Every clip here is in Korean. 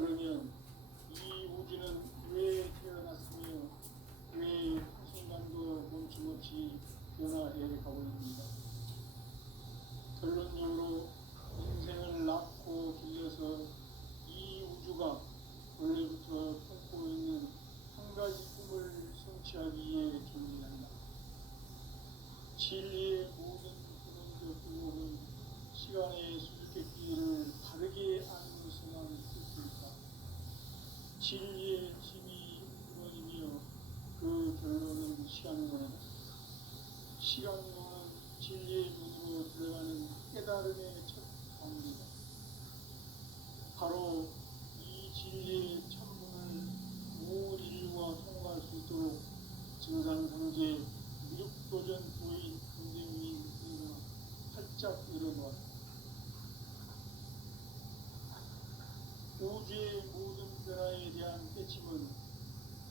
그러면 이 우주는 왜 태어났으며 왜 한순간도 멈춤없이 변화해 가고 있습니다. 결론적으로 인생을 낳고 길러서 이 우주가 원래부터 품고 있는 한 가지 꿈을 성취하기 위해 존재한다. 진리의 모든 근원적 의혹은 시간의 수수께끼를 바르게 아는 것에만 있을까? 진리의 힘이 근원이며 그 결론은 시간론이다. 시간론은 진리의 눈으로 들어가는 깨달음의 첫 단계다. 바로 이 진리의 천문을 온 인류가 통과할 수 있도록 증산상제 미륵도전 도인 강대웅이 활짝 열어놓았다. 우주의 모든 변화에 대한 깨침은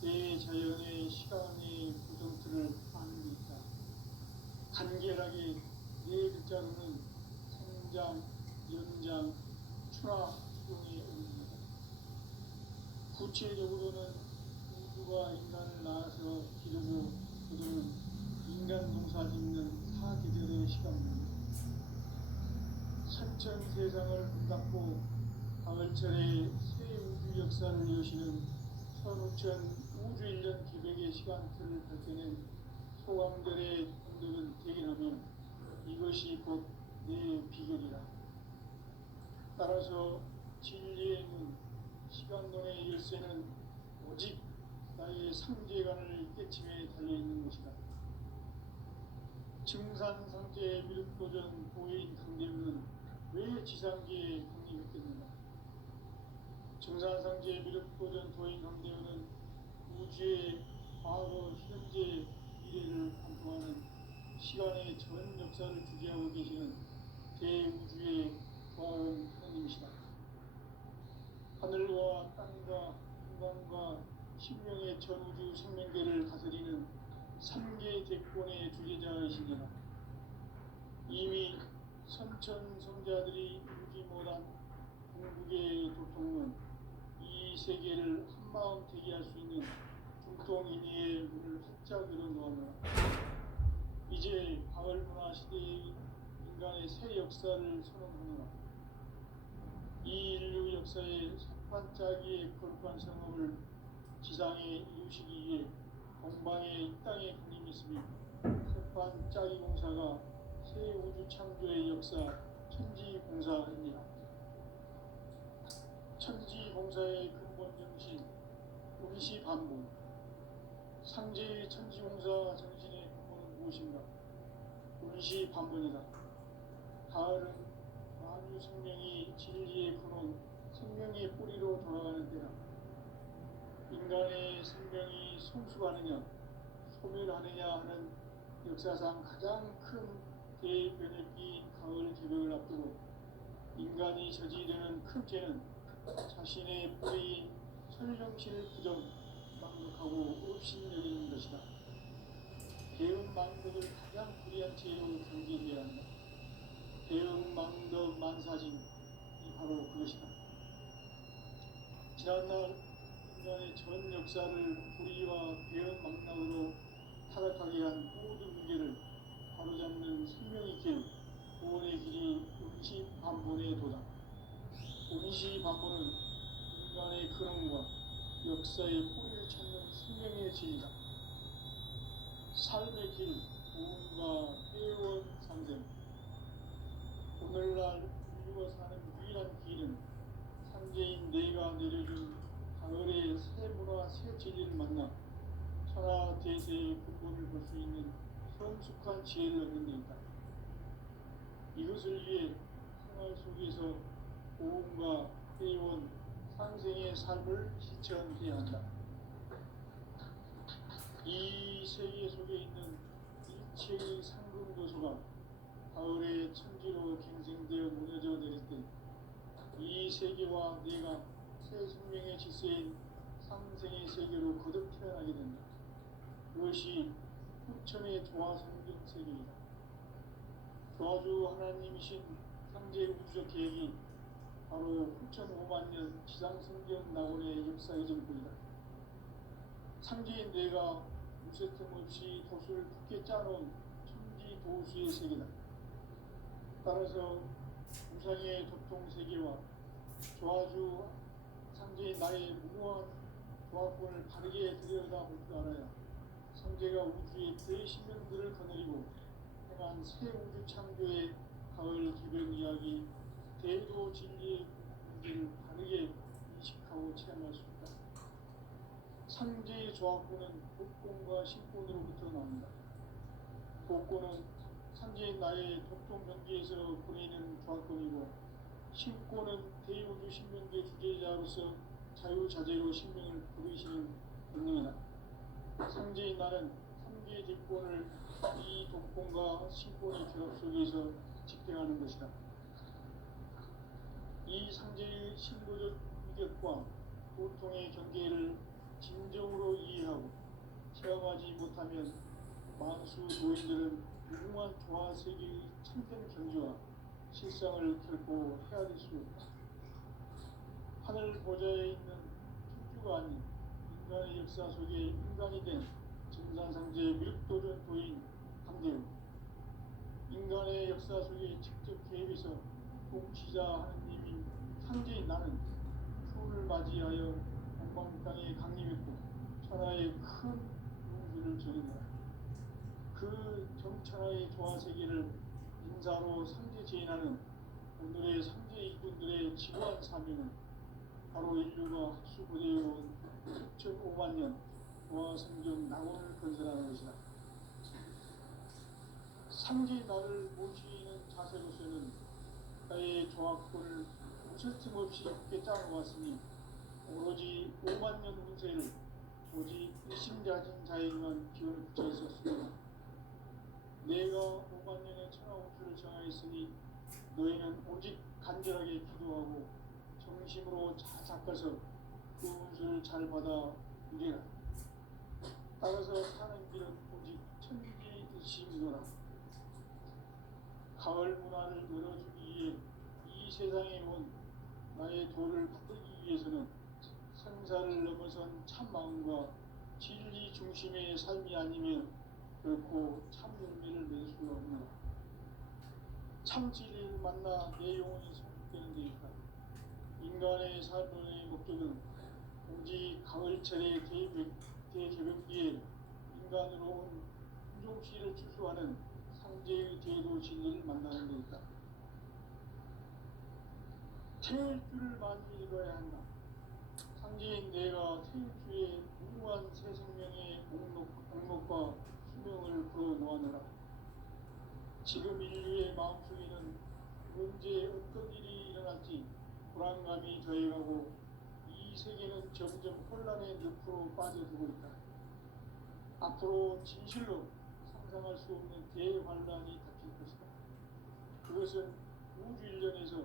대자연의 시간의 구정틀을 아는 데 있다. 간결하게 네 글자로는 생장, 연장, 추나 추동의 의미입니다. 구체적으로는 우주가 인간을 낳아서 기르고 거두는 인간 농사 짓는 사계절의 시간입니다. 선천 세상을 문닫고 가을철에 새 우주 역사를 여시는 선우천 우주 1년 기백의 시간틀을 밝혀낸 소강들의 공덕은 대견하며 이것이 곧 내 비결이라. 따라서 진리의 눈, 시간론의 열쇠는 오직 나의 상제관을 깨침에 달려있는 것이다. 증산상제 미륵도전 도인 강대웅은 왜 지상계에 강림했겠는가? 증산상제 미륵도전 도인 강대웅은 우주의 과거, 현재, 미래를 관통하는 시간의 전 역사를 주재하고 계시는 대우주의 과언 하나님이시다. 하늘과 땅과 인간과 신명의 전우주 생명계를 다스리는 3계 대권의 주제자이시니라. 이미 선천성자들이 이루지 못한 궁극의 도통은 이 세계를 한마음 되게 할 수 있는 중동인의의 문을 활짝 열어놓았노라. 이제 가을 문화 시대의 인간의 새 역사를 선언하노라. 이 인류 역사의 석반짜기의 거룩한 성업을 지상에 이루시기 위해 동방의 이 땅에 군림했으며 석반짜기 공사가 새 우주 창조의 역사 천지공사입니다. 천지공사의 근본 정신 운시반복. 상제의 천지공사 정신의 근본은 무엇인가? 운시반복이다. 가을은 만유 생명이 진리의 근원, 생명의 뿌리로 돌아가는 때라. 인간의 생명이 성숙하느냐, 소멸하느냐 하는 역사상 가장 큰 대변혁기인 가을 개벽을 앞두고 인간이 저지르는 큰 죄는 자신의 뿌리인 천정신을 부정, 망독하고 업신여기는 것이다. 대응 망덕을 가장 불의한 죄로 경계해야 한다. 대응 망덕 만사진이 바로 그것이다. 지난날 인간의 전 역사를 불의와 대응 망락으로 타락하게 한 모든 문제를 바로잡는 생명의 길, 구원의 길이 운시반본의 도다. 운시반본은 인간의 근원과 역사의 뿌리를 찾는 생명의 진리다. 삶의 길, 구원과 회원 상생. 오늘날 인류가 사는 유일한 길은 상제인 내가 내려준 가을의 새 문화, 새 진리를 만나 천하 대세의 근본을 볼 수 있는 성숙한 지혜를 얻는 데 있다. 이것을 위해 생활 속에서 고음과 회원, 상생의 삶을 실천해야 한다. 이 세계 속에 있는 일체의 상금 요소가 가을의 천지로 갱생되어 무너져 내릴 때 이 세계와 내가 새 생명의 질서인 상생의 세계로 거듭 태어나게 된다. 그것이 후천의 조화성경 세계이다. 조화주 하나님이신 상제 우주적 계획이 바로 9,500만 년 지상성경 낙원의 역사의 전부이다. 상제인 내가 무쇠틈 없이 도수를 굳게 짜놓은 천지 도수의 세계다. 따라서 우상의 도통 세계와 조아주 상제인 나의 무모한 조합권을 바르게 들여다볼 줄 알아야 상제가 우주의 대신명들을 거느리고 행한 새 우주 창조의 가을 기별 이야기 대도 진리의 문제를 바르게 인식하고 체험할 수 있다. 상제의 조합권은 복권과 신권으로부터 나온다. 복권은 상제인 나의 도통 경계에서 보내는 조합권이고, 신권은 대우주 신명계 주제자로서 자유자재로 신명을 부르시는 본능이다. 상제인 나는 3개의 뒷권을 이 독권과 신권의 결합 속에서 집행하는 것이다. 이 상제의 신고적 위격과 고통의 경계를 진정으로 이해하고 체험하지 못하면 만수 노인들은 무궁한 조화 세계의 참된 경지와 실상을 결코 헤아릴 수 없다. 하늘 보좌에 있는 천주가 아닌 인간의 역사 속에 인간이 된 증산상제 미륵도전 도인 강대우, 인간의 역사 속에 직접 개입해서 통치자 하느님인 상제인 나는 추운을 맞이하여 동방 땅에 강림했고 천하의 큰 용기를 전했노라. 그 정천하의 조화세계를 인사로 상제 제인하는 오늘의 상제 이분들의 지구한 사명은 바로 인류가 학수고대해온 6,500만 년 조화성경 낙원을 건설하는 것이다. 상제의 나를 모시는 자세로서는 나의 조합권을 무슨 틈 없이 굳게 짜놓았으니 오로지 5만 년 운세를 오직 일심가진 자에게만 기원을 붙여 있었습니다. 내가 5만 년의 천하운수를 정하였으니 너희는 오직 간절하게 기도하고 정심으로 잘 닦아서 그 운수를 잘 받아 누리라. 따라서 사는 길은 오직 천지일심이노라. 가을 문화를 열어주기 위해 이 세상에 온 나의 도를 받들기 위해서는 생사를 넘어선 참 마음과 진리 중심의 삶이 아니면 결코 참 열매를 맺을 수가 없노라. 참 진리를 만나 내 영혼이 성숙되는 데이다. 인간의 삶의 목적은 오직 가을철의 대개벽기에 인간으로 온 품종씨를 추수하는 상제의 대도 진리를 만나는 데있다. 태울 줄을 많이 읽어야 한다. 상제인 내가 태울 주의 무궁한 새 생명의 목록과 수명을 불어놓아내라. 지금 인류의 마음속에는 언제 어떤 일이 일어날지 불안감이 더해가고 이 세계는 점점 혼란의 늪으로 빠져들고 있다. 앞으로 진실로 상상할 수 없는 대환란이 닥칠 것이다. 그것은 우주 일련에서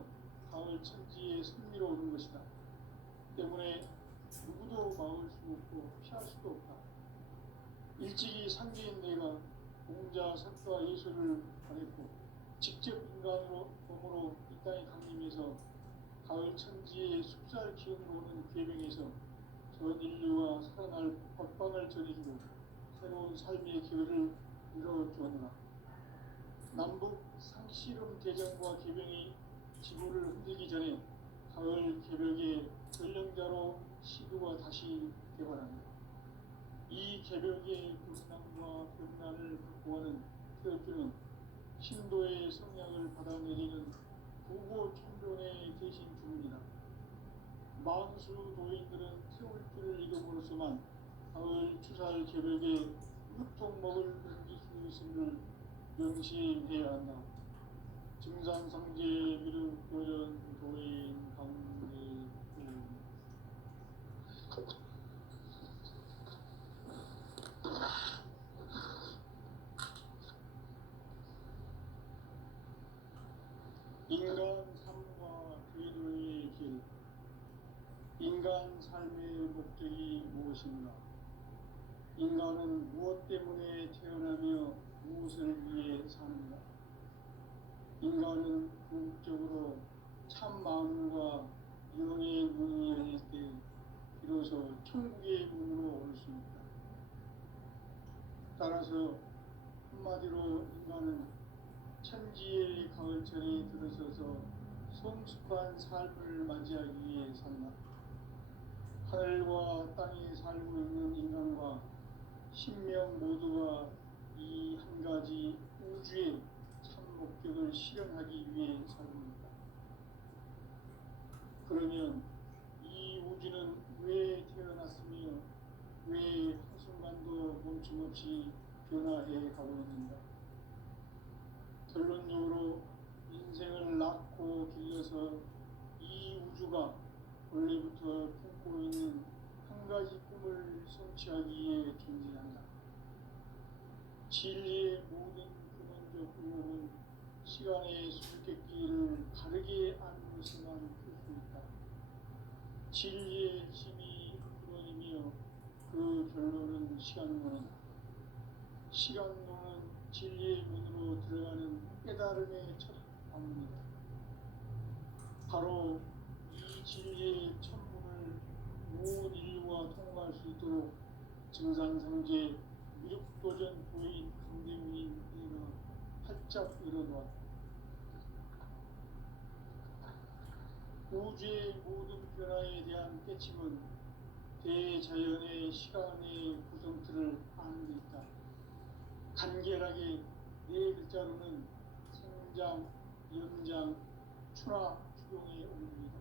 가을 천지에 승리로오는 것이다. 때문에 누구도 막을 수 없고 피할 수도 없다. 일찍이 상제인 내가 공자, 석가, 예수를 보냈고 직접 인간으로 몸으로 이 땅에 강림해서 가을 천지의 숲살 기운으로 오는 궤병에서 전 인류가 살아날 법방을 전해주고 새로운 삶의 기회를 이뤄주었노라. 남북 상씨름 대전과 개병이 지구를 흔들기 전에 가을 개벽의 전령자로 시도가 다시 개발합니다. 이 개벽의 불난과 병난을 극복하는 태엽주는 신도의 성약을 받아내리는 부고 천존의 대신 주문이다. 만수 노인들은 태울 줄을 읽음으로써만 가을 추살 개벽에 유통먹을 넘길 수 있음을 명심해야 한다. 증산상제 미륵도전 도인 강대우. 인간 삶과 궤도의 길. 인간 삶의 목적이 무엇인가? 인간은 무엇 때문에 태어나며 무엇을 위해 사는가? 인간은 궁극적으로 참 마음과 영의 문을 열릴 때 비로소 천국의 문으로 올 수 있다. 따라서 한마디로 인간은 천지의 가을철에 들어서서 성숙한 삶을 맞이하기 위해 산다. 하늘과 땅에 살고 있는 인간과 신명 모두가 이 한 가지 우주의 참 목적을 실현하기 위해 살고 있다. 그러면 이 우주는 왜 태어났으며 왜 한순간도 멈춤없이 변화해 가고 있는가? 결론적으로 인생을 낳고 길러서 이 우주가 원래부터 품고 있는 한 가지 꿈을 성취하기 위해 존재한다. 진리의 모든 근원적 의혹은 시간의 수수께끼를 바르게 아는 것에만 풀 수 있다. 진리의 핵심이 근원이며 그 결론은 시간론이다. 시간론은 진리의 문으로 들어가는 깨달음의 첫 방문이다. 바로 이 진리의 첫 문을 온 인류가 통과할 수 있도록 증산상제 무력도전 도인 강대문인 내가 활짝 열어놓았다. 우주의 모든 변화에 대한 깨침은 대자연의 시간의 구성틀을 아는 데 있다. 간결하게 네 글자로는 생장, 연장, 추나 추동의 원리입니다.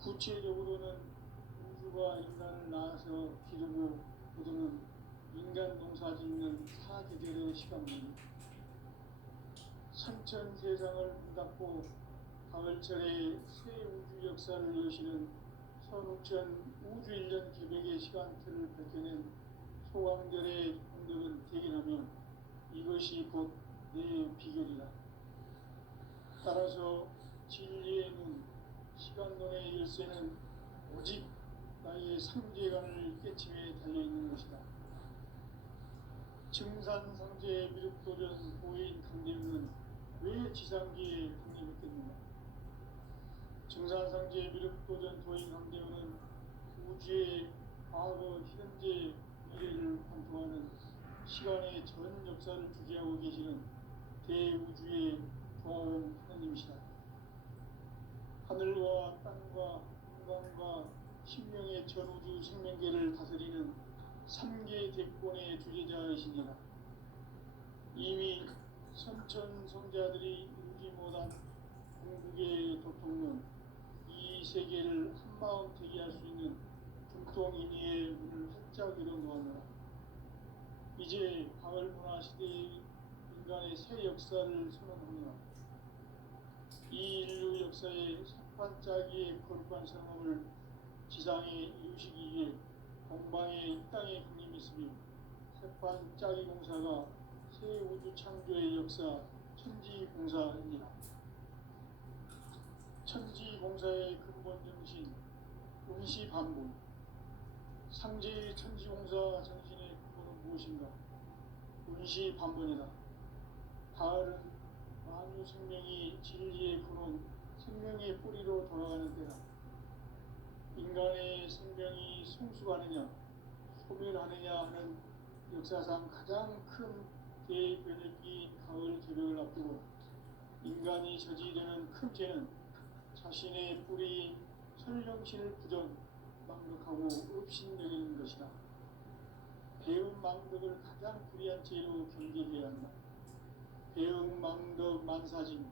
구체적으로는 우주가 인간을 낳아서 기르고 거두는 인간 농사 짓는 사계절의 시간입니다. 선천 세상을 문닫고 가을철에 새 우주 역사를 여시는 선우천 우주 1년 계획의 시간틀을 밝혀낸 소강절의 공덕은 대견하며 이것이 곧 내 비결이다. 따라서 진리의 눈, 시간론의 열쇠는 오직 나의 상제관을 깨침에 달려있는 것이다. 증산상제 미륵도전 보인 강대문은 왜 지상기에 독립했겠는가? 증산상제 미륵도전 도인 강대문은 우주의 과거, 현재, 미래를 관통하는 시간의 전 역사를 주재하고 계시는 대우주의 조화원 하나님이시다. 하늘과 땅과 인간과 신명의 전우주 생명계를 다스리는 3계 대권의 주제자이시니라. 이미 선천성자들이 이루지 못한 궁극의 도통론, 이 세계를 한마음 되게 할 수 있는 금통인의의 문을 활짝 열어놓았노라. 이제 가을 문화 시대의 인간의 새 역사를 선언하노라. 이 인류 역사의 석판짜기의 거룩한 성함을 지상에 이루시기 위해 동방에 이 땅에 강림했으며 석판짜기 공사가 새 우주 창조의 역사 천지공사입니다. 천지공사의 근본 정신 운시반복. 상제의 천지공사 정신의 근본은 무엇인가? 운시반복이다. 가을은 만유 생명이 진리의 근원, 생명의 뿌리로 돌아가는 때다. 인간의 생명이 성숙하느냐, 소멸하느냐 하는 역사상 가장 큰 대변혁기인 가을 개벽을 앞두고 인간이 저지르는 큰 죄는 자신의 뿌리인 설령신을 부정, 망덕하고 업신여기는 것이다. 배움 망덕을 가장 불의한 죄로 경계해야 한다. 배움 망덕 만사짐이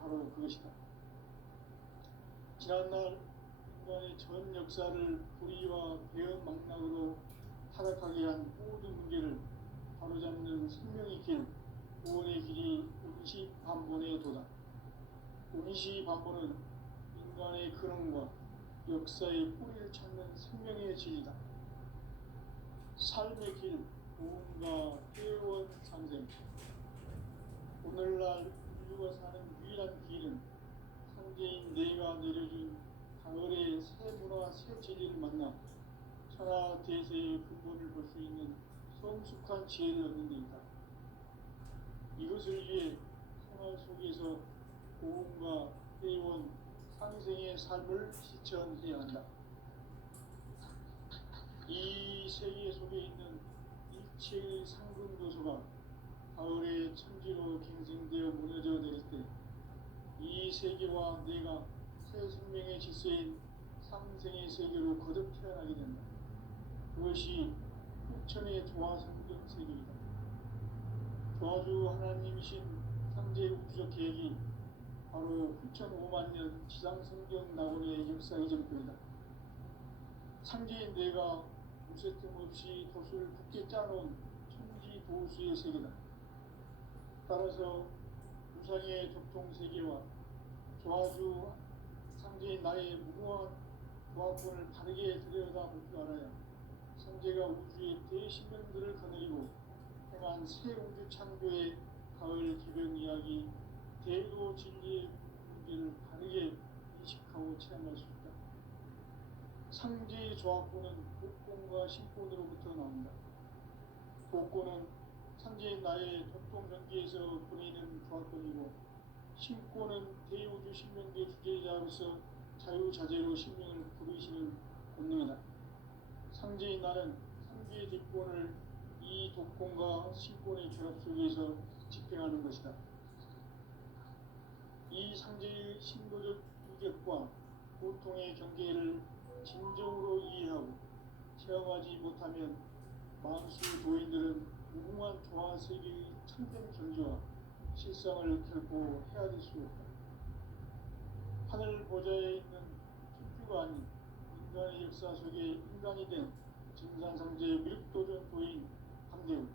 바로 그것이다. 지난날 인간의 전 역사를 불의와 배움 망락으로 타락하게 한 모든 문제를 바로잡는 생명의 길, 구원의 길이 운시반본의 도다. 운시반본은 인간의 근원과 역사의 뿌리를 찾는 생명의 진리다. 삶의 길, 구원과 회원 상생. 오늘날 인류가 사는 유일한 길은 상제인 내가 내려준 가을의 새 문화, 새 진리를 만나 천하 대세의 근본을 볼 수 있는 성숙한 지혜를 얻는 데 있다. 이것을 위해 생활 속에서 고음과 회원 상생의 삶을 실천해야 한다. 이 세계 속에 있는 일체의 상금 도서가 가을의 천지로 갱생되어 무너져 내릴 때 이 세계와 내가 새 생명의 질서인 상생의 세계로 거듭 태어나게 된다. 그것이 흑천의 조화성경 세계이다. 조화주 하나님이신 상제 우주적 계획이 바로 9,500,000년 지상성경 낙원의 역사의 전표이다. 상제인 내가 무쇠 틈 없이 돛을 굳게 짜놓은 천지 보수의 세계다. 따라서 무상의 교통세계와 조화주 상제인 나의 무궁한 조화권을 바르게 들여다볼 줄 알아야 상제가 우주의 대신명들을 거느리고 행한 새 우주 창조의 가을 개변 이야기 대도 진리의 문제를 바르게 인식하고 체험할 수 있다. 상제의 조화권은 복권과 신권으로부터 나온다. 복권은 상제인 나의 교통전기에서 보내는 조화권이고 신권은 대우주 신명계 주제자로서 자유자재로 신명을 부르시는 본능이다. 상제인 나는 상제의 뒷권을 이 독권과 신권의 결합 속에서 집행하는 것이다. 이 상제의 신도적 유격과 고통의 경계를 진정으로 이해하고 체험하지 못하면 만수 도인들은 무궁한 조화 세계의 참된 존재와 실상을 결코 헤아릴 수 없다. 하늘 보좌에 있는 천주가 아닌 인간의 역사 속에 인간이 된 증산상제 미륵도전 도인 함대우,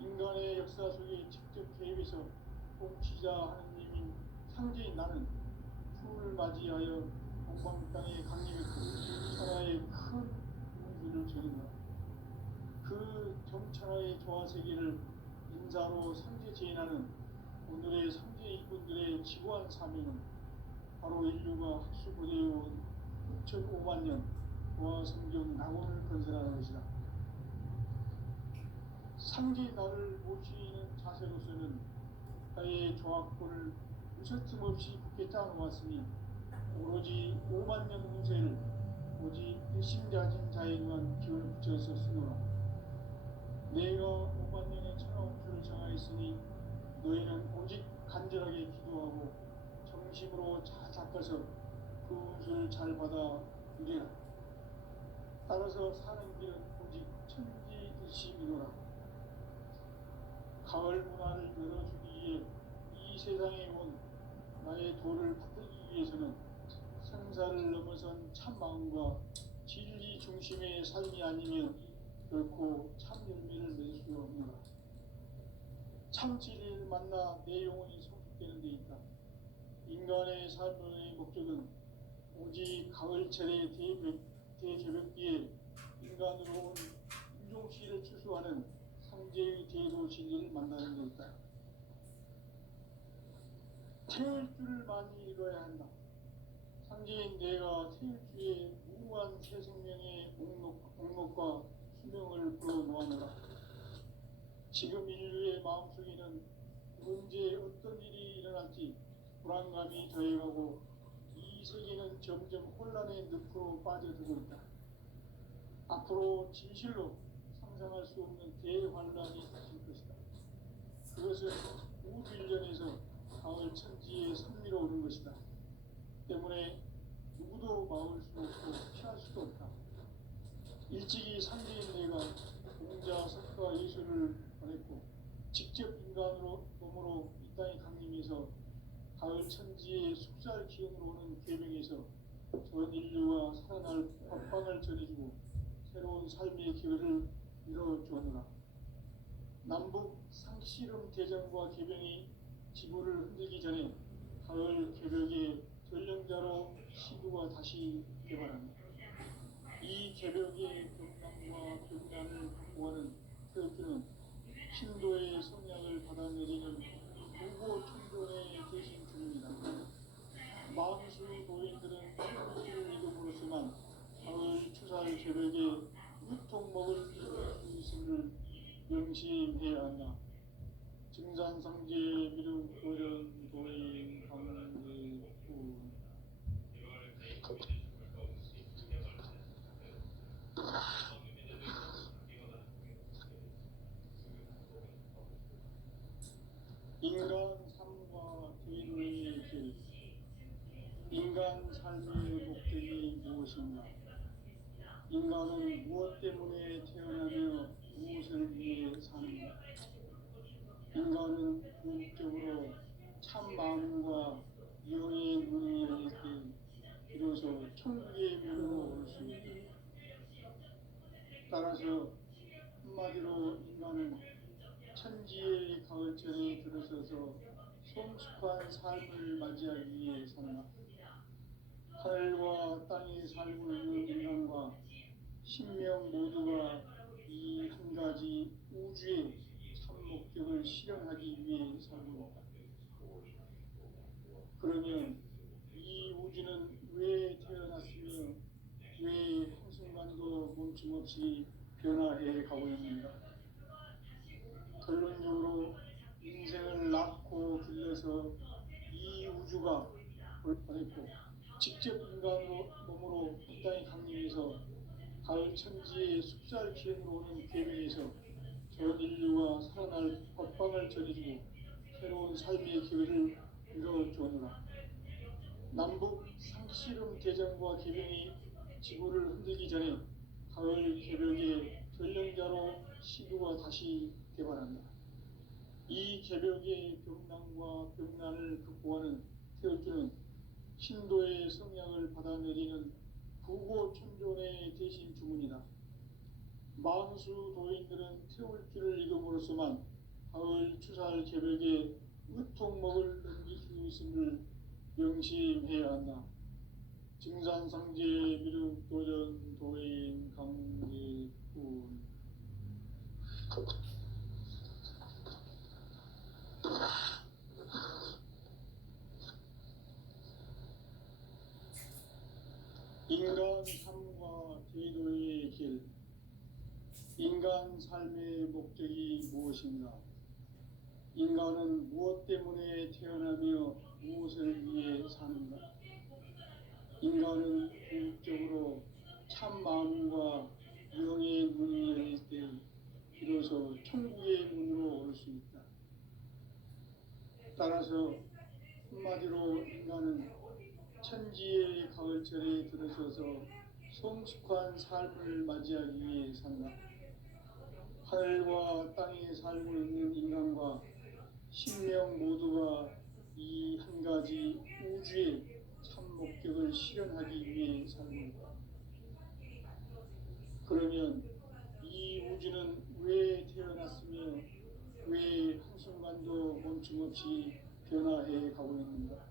인간의 역사 속에 직접 개입해서 통치자 하느님인 상제인 나는 추운을 맞이하여 동방 땅에 강림했고 천하의 큰 우주를 전인다. 그 정천하의 조화세계를 인사로 상제 제인하는 오늘의 상제 일꾼들의 지구한 사명은 바로 인류가 학수고대해온 6,500,000년 조화성경 낙원을 건설하는 것이다. 상제인 나를 모시는 자세로서는 나의 조화권을 무쇠틈 없이 굳게 짜놓았으니 오로지 50,000년 운세를 오직 일심자진 자에게만 기운을 붙여서 쓰노라. 내가 50,000년의 천하운수를 정하였으니 너희는 오직 간절하게 기도하고 정심으로 잘 닦아서 그 운수를 잘 받아 누리라. 따라서 사는 길은 오직 천지일심이노라. 가을 문화를 열어주기 위해 이 세상에 온 나의 도를 받들기 위해서는 생사를 넘어선 참마음과 진리 중심의 삶이 아니면 결코 참 열매를 낼 수 없노라. 참 진리를 만나 내 영혼이 성숙되는 데 있다. 인간의 삶의 목적은 오직 가을철의 대개벽기에 인간으로 온 인종시를 추수하는 상제의 대도 진리를 만나는 데 있다. 태일 줄을 많이 읽어야 한다. 상제인 내가 태일주의 무궁한 새 생명의 목록과 수명을 불어놓아노라. 지금 인류의 마음속에는 언제 어떤 일이 일어날지 불안감이 더해가고 이 세계는 점점 혼란의 늪으로 빠져들고 있다. 앞으로 진실로 상상할 수 없는 대환란이 닥칠 것이다. 그것은 우주 일련에서 가을 천지의 선미로 오는 것이다. 때문에 누구도 막을 수 없고 피할 수도 없다. 일찍이 상제인 내가 공자, 석가, 예수를 보냈고 직접 인간으로 몸으로 이 땅에 강림해서 가을 천지의 숙살 기운으로 오는 계명에서 전 인류가 살아날 법방을 전해주고 새로운 삶의 기회를 이뤄주었노라. 남북 상씨름 대전과 개병이 지구를 흔들기 전에 가을 개벽의 전령자로 시구가 다시 개발합니다. 이 개벽의 경남과 경남을 보호하는 태극기는 신도의 성향을 받아내리는 무고 천존의 대신 중입니다. 만수 도인들은 천지를 이름으로서만 가을 추살 개벽에 유통먹을 수 있음을 명심해야 한다. 증산상제 미륵 도전 도인 강제구 인간 삶과 개인의 길, 인간 삶의 목적이 무엇인가? 인간은 무엇 때문에 태어나며 무엇을 위해 사는가? 인간은 궁극적으로 참 마음과 영의 눈이 열릴 때 비로소 천국의 문으로 올 수 있다. 따라서 한마디로 인간은 천지의 가을철에 들어서서 성숙한 삶을 맞이하기 위해 산다. 하늘과 땅에 살고 있는 인간과 신명 모두가 이 한 가지 우주의 참 목적을 실현하기 위해 살고 있다. 그러면 이 우주는 왜 태어났으며 왜 한순간도 멈춤없이 변화해 가고 있는가? 결론적으로 인생을 낳고 길러서 이 우주가 벌뻔했고 직접 인간으로 몸으로 이 땅에 강림해서 가을 천지의 숲살 기운으로 오는 계명에서 전 인류가 살아날 법방을 전해주고 새로운 삶의 기회를 이뤄주느라 남북 상씨름 대전과 계명이 지구를 흔들기 전에 가을 개벽의 전령자로 시구가 다시 개발한다. 이 개벽의 병난과 병난을 극복하는 태울주는 신도의 성향을 받아내리는 부고천존의 대신 주문이다. 만수 도인들은 태울주를 읽음으로써만 가을 추살 개벽에 의통목을 넘길 수 있음을 명심해야 한다. 증산상제 미륵 도전 도인 강제군 인간 삶과 제도의 길, 인간 삶의 목적이 무엇인가? 인간은 무엇 때문에 태어나며 무엇을 위해 사는가? 인간은 궁극적으로 참 마음과 영의 문이 열릴 때 비로소 천국의 문으로 올 수 있다. 따라서 한마디로 인간은 천지의 가을철에 들어서서 성숙한 삶을 맞이하기 위해 산다. 하늘과 땅에 살고 있는 인간과 신명 모두가 이 한 가지 우주의 참 목적을 실현하기 위해 살고 있다. 그러면 이 우주는 왜 태어났으며 왜 한순간도 멈춤없이 변화해 가고 있는가?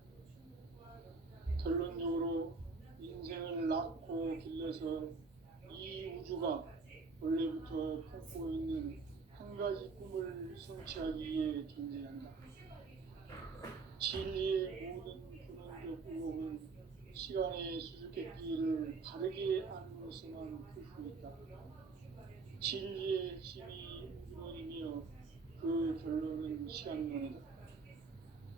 결론적으로 인생을 낳고 길러서 이 우주가 원래부터 품고 있는 한 가지 꿈을 성취하기 위해 존재한다. 진리의 모든 근원적 의혹은 시간의 수수께끼를 바르게 안으로서만 풀 수 있다. 진리의 힘이 우주론이며 그 결론은 시간론이다.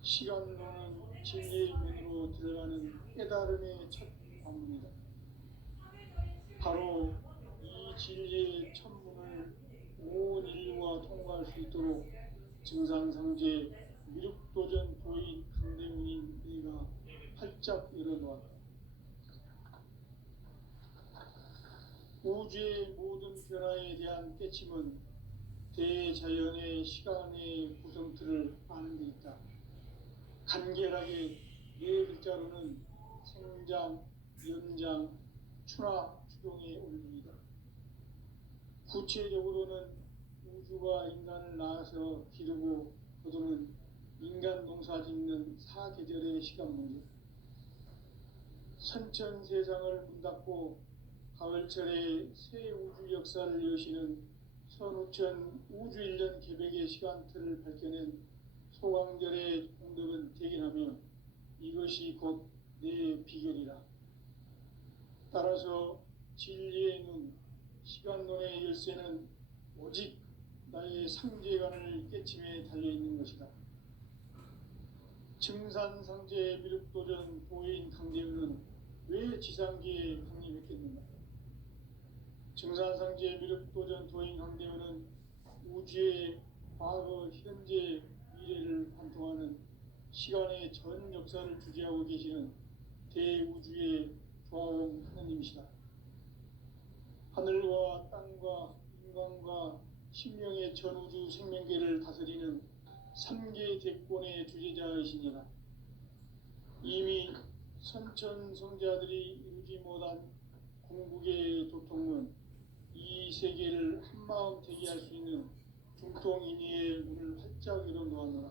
시간론은 진리의 문으로 들어가는 깨달음의 첫 관문이다. 바로 이 진리의 천문을 온 인류가 통과할 수 있도록 증산상제 미륵도전 도인 강대문인 네가 활짝 열어놓았다. 우주의 모든 변화에 대한 깨침은 대자연의 시간의 구성틀을 아는 데 있다. 간결하게 네 글자로는 생장, 연장, 추나 추동의 원리이다. 구체적으로는 우주가 인간을 낳아서 기르고 거두는 인간 농사 짓는 사계절의 시간 문제, 선천 세상을 문 닫고 가을철에 새 우주 역사를 여시는 선우천 우주 1년 개벽의 시간틀을 밝혀낸 소강절의 공덕은 대견하며 이것이 곧 내 비결이라. 따라서 진리의 눈, 시간론의 열쇠는 오직 나의 상제관을 깨침에 달려있는 것이다. 증산상제 미륵도전 도인 강대우는 왜 지상기에 강림했겠는가? 증산상제 미륵도전 도인 강대우는 우주의 과거, 현재, 미래를 관통하는 시간의 전 역사를 주재하고 계시는 대우주의 조화원 하나님이시다. 하늘과 땅과 인간과 신명의 전우주 생명계를 다스리는 3개 대권의 주재자이시니라. 이미 선천성자들이 이루지 못한 궁극의 도통은 이 세계를 한마음 되게 할 수 있는 중통인의의 문을 활짝 열어놓았노라.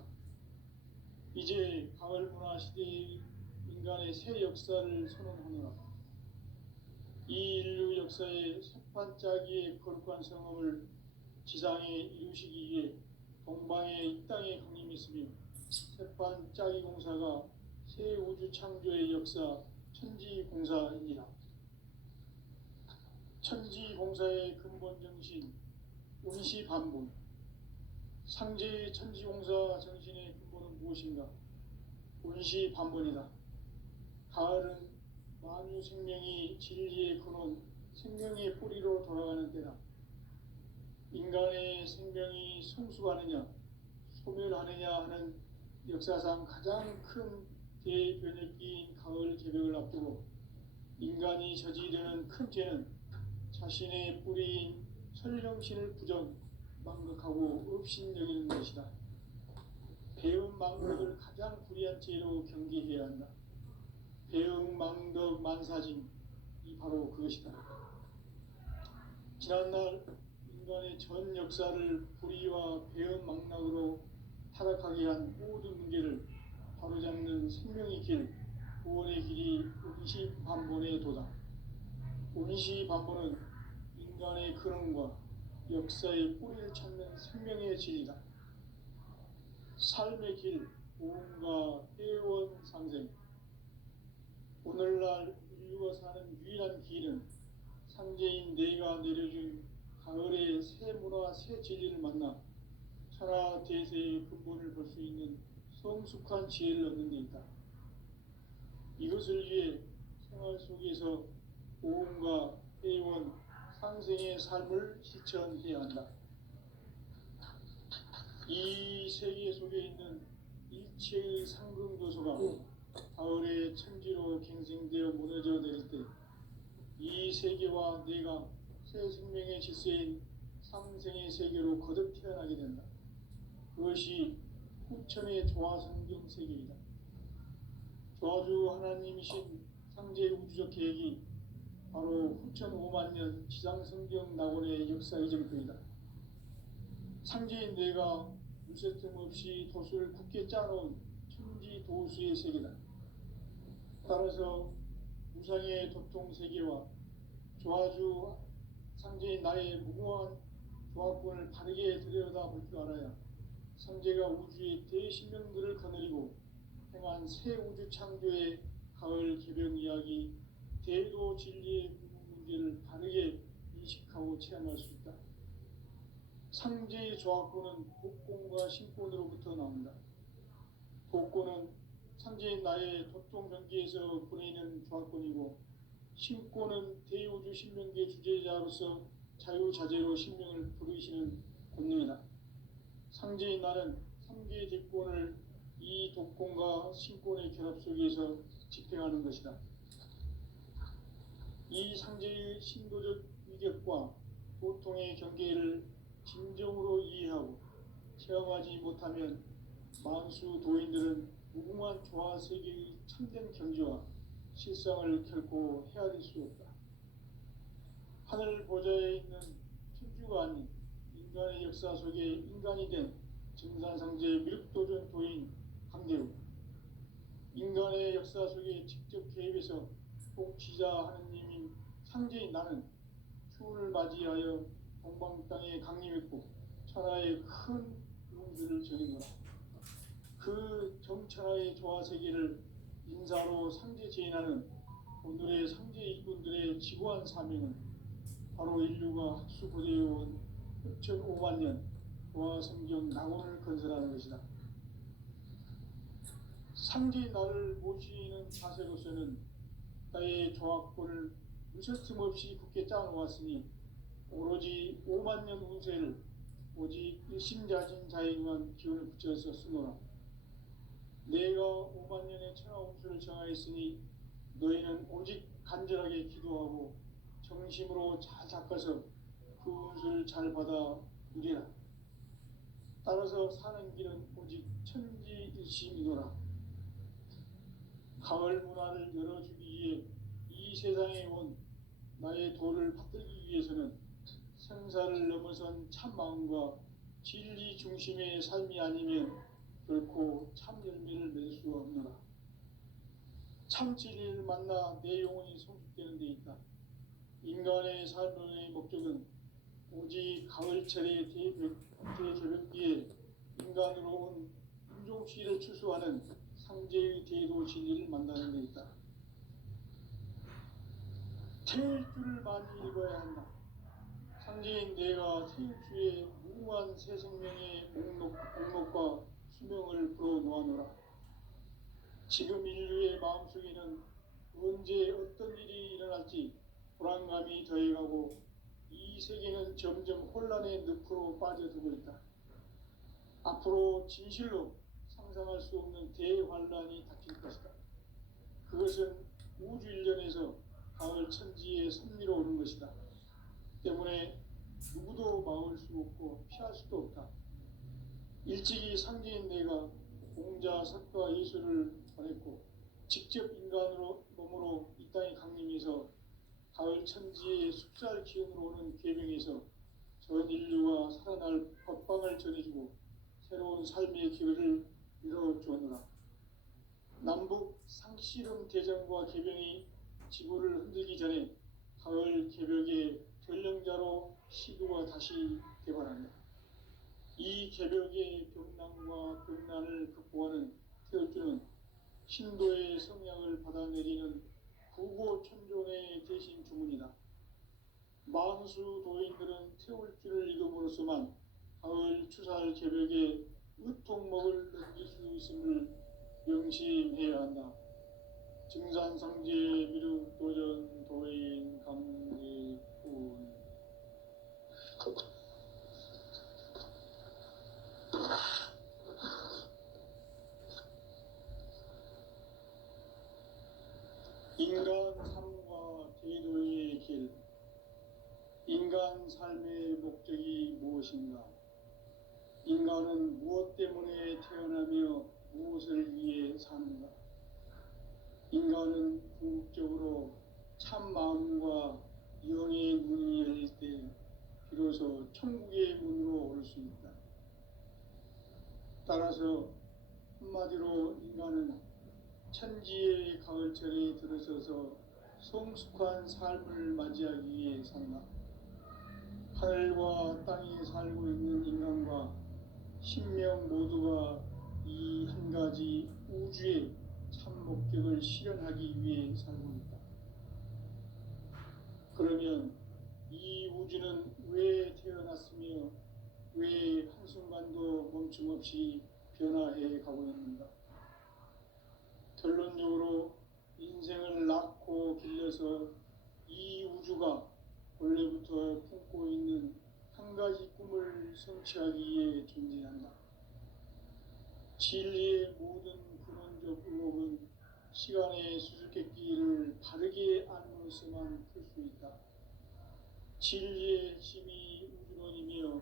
이제 가을문화 시대의 인간의 새 역사를 선언하노라. 이 인류 역사의 새판짜기의 거룩한 성험을 지상에 이루시기 위해 동방의 이 땅에 강림했으며 새판짜기 공사가 새 우주 창조의 역사 천지공사이니라. 천지공사의 근본 정신 운시반본. 상제의 천지공사 정신의 근본은 무엇인가? 운시반본이다. 가을은 만유 생명이 진리의 근원, 생명의 뿌리로 돌아가는 때다. 인간의 생명이 성숙하느냐, 소멸하느냐 하는 역사상 가장 큰 대변혁기인 가을 개벽을 앞두고 인간이 저지르는 큰 죄는 자신의 뿌리인 설령신을 부정, 망극하고 업신여기는 것이다. 배움 망덕을 가장 불의한 죄로 경계해야 한다. 배움 망덕 만사징, 이 바로 그것이다. 지난날 인간의 전 역사를 불의와 배움 망락으로 타락하게 한 모든 문제를 바로잡는 생명의 길, 구원의 길이 운시반본의 도다. 운시반본은 인간의 근원과 역사의 뿌리를 찾는 생명의 진리다. 삶의 길, 보험과 회원 상생. 오늘날 인류가 사는 유일한 길은 상제인 내가 내려준 가을의 새 문화, 새 진리를 만나 천하 대세의 근본을 볼 수 있는 성숙한 지혜를 얻는 데 있다. 이것을 위해 생활 속에서 보험과 회원, 상생의 삶을 실천해야 한다. 이 세계 속에 있는 일체의 상승도소가 가을의 천지로 갱생되어 무너져 내릴 때 이 세계와 내가 새 생명의 질서인 상생의 세계로 거듭 태어나게 된다. 그것이 후천의 조화성경 세계이다. 조화주 하나님이신 상제의 우주적 계획이 바로 후천 5만년 지상성경 낙원의 역사 이정표이다. 상제인 내가 물새틈 없이 도수를 굳게 짜놓은 천지 도수의 세계다. 따라서 무상의 도통 세계와 조화주 상제인 나의 무궁한 조화권을 바르게 들여다볼 줄 알아야 상제가 우주의 대신명들을 거느리고 행한 새 우주 창조의 가을 개벽 이야기, 대도 진리의 문제를 바르게 인식하고 체험할 수 있다. 상제의 조화권은 복권과 신권으로부터 나온다. 복권은 상제인 나의 도통 경계에서 보내는 조화권이고, 신권은 대우주 신명계 주제자로서 자유자재로 신명을 부르시는 권능이다. 상제인 나는 3개의 대권을 이 독권과 신권의 결합 속에서 집행하는 것이다. 이 상제의 신도적 위격과 고통의 경계를 진정으로 이해하고 체험하지 못하면 만수 도인들은 무궁한 조화 세계의 참된 경지와 실상을 결코 헤아릴 수 없다. 하늘 보좌에 있는 천주가 아닌 인간의 역사 속에 인간이 된 증산상제 미륵도전 도인 강대우, 인간의 역사 속에 직접 개입해서 통치자 하느님인 상제인 나는 추운을 맞이하여 동방 땅에 강림했고 천하의 큰 용주를 전인 거다. 그 정천하의 조화 세계를 인사로 상제 제인하는 오늘의 상제 일꾼들의 지구한 사명은 바로 인류가 학수고대해온 6,500만 년 도화성경 낙원을 건설하는 것이다. 상제의 나를 모시는 자세로서는 나의 조합권을 무설틈 없이 굳게 짜놓았으니 오로지 5만 년 운세를 오직 일심자진 자에게만 기운을 붙여서 쓰노라. 내가 5만 년의 천하 운수를 정하였으니 너희는 오직 간절하게 기도하고 정심으로 잘 닦아서 그 운수를 잘 받아 누리라. 따라서 사는 길은 오직 천지일심이노라. 가을 문화를 열어주기 위해 이 세상에 온 나의 도를 받들기 위해서는 생사를 넘어선 참 마음과 진리 중심의 삶이 아니면 결코 참 열매를 맺을 수가 없노라. 참 진리를 만나 내 영혼이 성숙되는 데 있다. 인간의 삶의 목적은 오직 가을철의 대개벽기에 인간으로 온 인종시를 추수하는 상제의 대도 진리를 만나는 데 있다. 태일 줄을 많이 읽어야 한다. 상제인 내가 태일주의 무궁한 새 생명의 목록과 수명을 불어놓아노라. 지금 인류의 마음속에는 언제 어떤 일이 일어날지 불안감이 더해가고 이 세계는 점점 혼란의 늪으로 빠져들고 있다. 앞으로 진실로 상상할 수 없는 대환란이 닥칠 것이다. 그것은 우주 일련에서 가을 천지의 섭리로 오는 것이다. 때문에 누구도 막을 수 없고 피할 수도 없다. 일찍이 상제인 내가 공자, 석가, 예수를 보냈고 직접 인간으로 몸으로 이 땅에 강림해서 가을 천지의 숲살 기운으로 오는 계명에서 전 인류가 살아날 법방을 전해주고 새로운 삶의 기회를 이뤄주었노라. 남북 상씨름 대전과 계병이 지구를 흔들기 전에 가을 개벽의 전령자로 시도가 다시 개발한다. 이 개벽의 병난과 병난을 극복하는 태울주는 신도의 성향을 받아내리는 구고천존의 대신 주문이다. 만수 도인들은 태울주를 읽음으로써만 가을 추살 개벽의 의통목을 넘길 수 있음을 명심해야 한다. 증산상제 미륵도전 도인 강제군. 인간 삶과 대도의 길. 인간 삶의 목적이 무엇인가? 인간은 무엇 때문에 태어나며 무엇을 위해 사는가? 인간은 궁극적으로 참 마음과 영의 문이 열릴 때 비로소 천국의 문으로 올 수 있다. 따라서 한마디로 인간은 천지의 가을철에 들어서서 성숙한 삶을 맞이하기 위해 산다. 하늘과 땅에 살고 있는 인간과 신명 모두가 이 한 가지 우주의 참 목적을 실현하기 위해 살고 있다. 그러면 이 우주는 왜 태어났으며 왜 한순간도 멈춤없이 변화해 가고 있는가? 결론적으로 인생을 낳고 길러서 이 우주가 원래부터 품고 있는 한 가지 꿈을 성취하기 위해 존재한다. 진리의 모든 근원적 의혹은 시간의 수수께끼를 바르게 알므로서만 풀 수 있다. 진리의 핵심이 우주론이며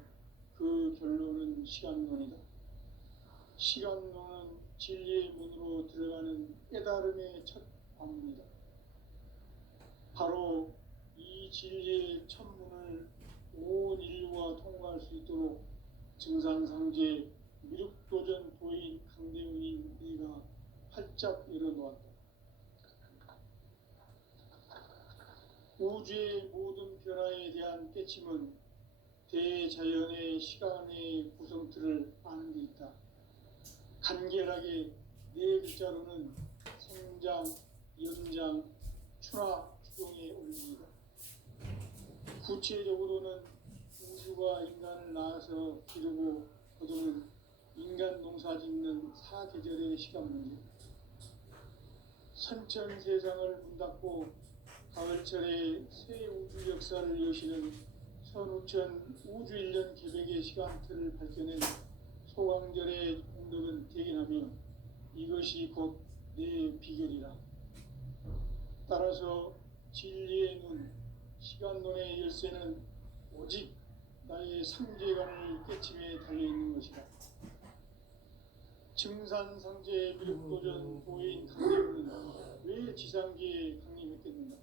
그 결론은 시간론이다. 시간론은 진리의 문으로 들어가는 깨달음의 첫 관문이다. 바로 이 진리의 첫 문을 온 인류가 통과할 수 있도록 증산상제 미륵도전 도인 강대훈인 네가 활짝 열어놓았다. 우주의 모든 변화에 대한 깨침은 대자연의 시간의 구성틀을 아는 데 있다. 간결하게 네 글자로는 생장, 연장, 추나, 추동의 원리이다. 구체적으로는 우주 하늘과 인간을 낳아서 기르고 거두는 인간 농사 짓는 사계절의 시간 문제, 선천 세상을 문닫고 가을철에 새 우주 역사를 여시는 선우천 우주일년 계획의 시간틀을 밝혀낸 소강절의 공덕은 대견하며 이것이 곧 내 비결이라. 따라서 진리의 눈, 시간론의 열쇠는 오직 나의 상제관을 깨침에 달려있는 것이다. 증산상제 미륵도전 도인 강림은 왜 지상계에 강림했겠는가?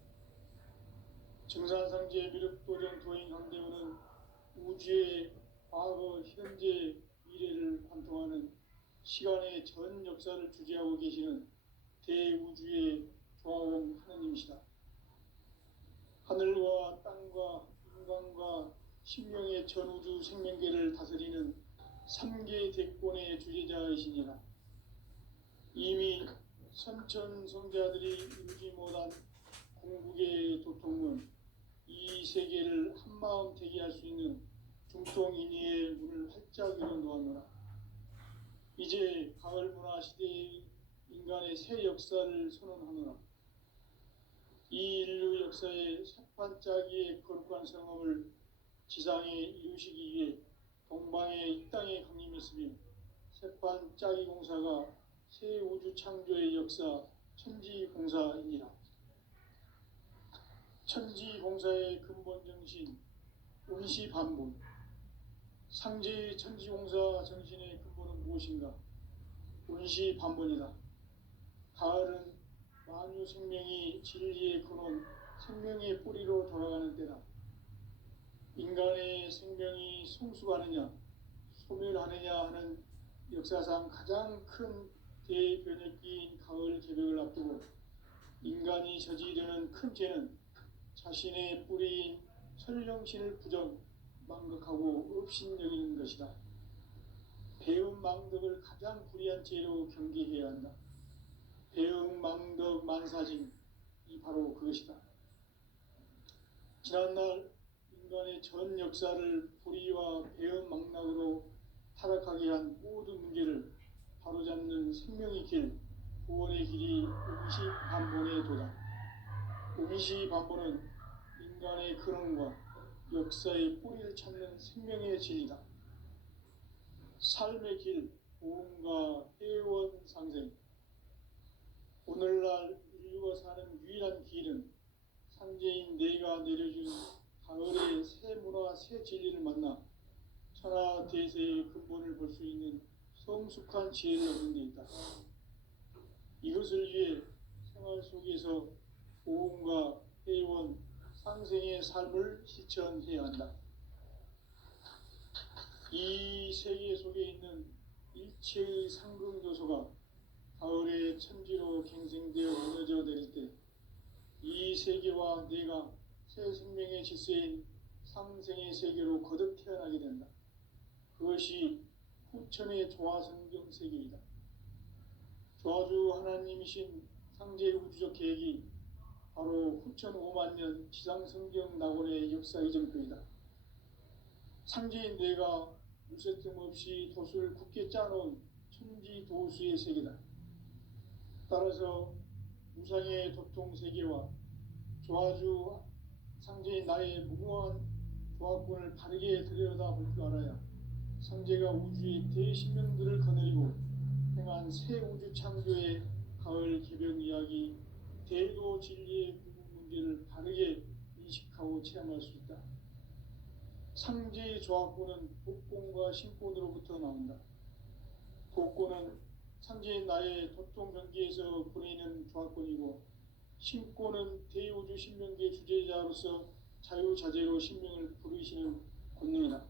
증산상제 미륵도전 도인 강대원은 우주의 과거, 현재, 미래를 관통하는 시간의 전 역사를 주재하고 계시는 대우주의 조화원 하느님이시다. 하늘과 땅과 인간과 신명의 전우주 생명계를 다스리는 3계 대권의 주재자이시니라. 이미 선천 성자들이 이루지 못한 공국의 도통은 이 세계를 한마음 대기할 수 있는 중통인의의 문을 활짝 열어놓았노라. 이제 가을 문화 시대의 인간의 새 역사를 선언하노라. 이 인류 역사의 새판짜기의 거룩한 성업을 지상에 이루시기 위해 동방의 이 땅에 강림했으며 새판짜기 공사가 새 우주 창조의 역사 천지공사이니라. 천지공사의 근본 정신 운시반본, 상제의 천지공사 정신의 근본은 무엇인가? 운시반본이다. 가을은 만유 생명이 진리의 근원, 생명의 뿌리로 돌아가는 때다. 인간의 생명이 성숙하느냐, 소멸하느냐 하는 역사상 가장 큰 대변혁기인 가을 개벽을 앞두고 인간이 저지르는 큰 죄는 자신의 뿌리인 설령신을 부정, 망극하고 업신여기는 것이다. 배움 망덕을 가장 불의한 죄로 경계해야 한다. 배움 망덕 만사징, 이 바로 그것이다. 지난날 인간의 전 역사를 불의와 배움 망락으로 타락하게 한 모든 문제를 바로잡는 생명의 길, 구원의 길이 운시반본의 도다. 운시반본은 인간의 근원과 역사의 뿌리를 찾는 생명의 진리다. 삶의 길, 보험과 회원 상생. 오늘날 인류가 사는 유일한 길은 상제인 내가 내려준 가을의 새 문화, 새 진리를 만나 천하 대세의 근본을 볼 수 있는 성숙한 지혜를 얻는 데 있다. 이것을 위해 생활 속에서 보험과 회원, 상생의 삶을 실천해야 한다. 이 세계 속에 있는 일체의 상승요소가 가을의 천지로 갱생되어 무너져 내릴 때 이 세계와 내가 새 생명의 질서인 상생의 세계로 거듭 태어나게 된다. 그것이 후천의 조화성경 세계이다. 조화주 하나님이신 상제 우주적 계획이 바로 후천 5만 년 지상성경 낙원의 역사 이정표이다. 상제인 내가 무쇠 틈 없이 도수를 굳게 짜놓은 천지 도수의 세계다. 따라서 무상의 도통 세계와 조화주 상제인 나의 무궁한 조화권을 바르게 들여다볼 줄 알아야 상제가 우주의 대신명들을 거느리고 행한 새 우주 창조의 가을 개벽 이야기, 대도 진리의 구분 문제를 바르게 인식하고 체험할 수 있다. 상제의 조화권은 복권과 신권으로부터 나온다. 복권은 상제인 나의 도통 경계에서 보내는 조화권이고, 신권은 대우주 신명계 주제자로서 자유자재로 신명을 부르시는 권능이다.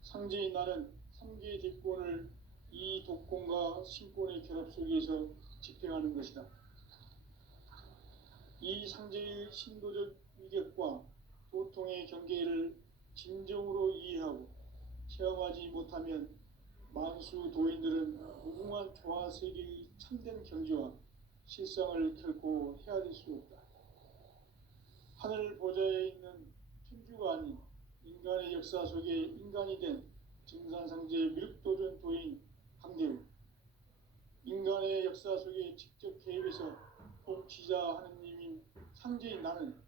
상제인 나는 3개 대권을 이 독권과 신권의 결합 속에서 집행하는 것이다. 이 상제의 신도적 위격과 도통의 경계를 진정으로 이해하고 체험하지 못하면 만수 도인들은 무궁한 조화 세계의 참된 경지와 실상을 결코 헤아릴 수 없다. 하늘 보좌에 있는 천주가 아닌 인간의 역사 속에 인간이 된 증산상제의 미륵도전 도인 강대우. 인간의 역사 속에 직접 개입해서 통치자 하느님인 상제인 나는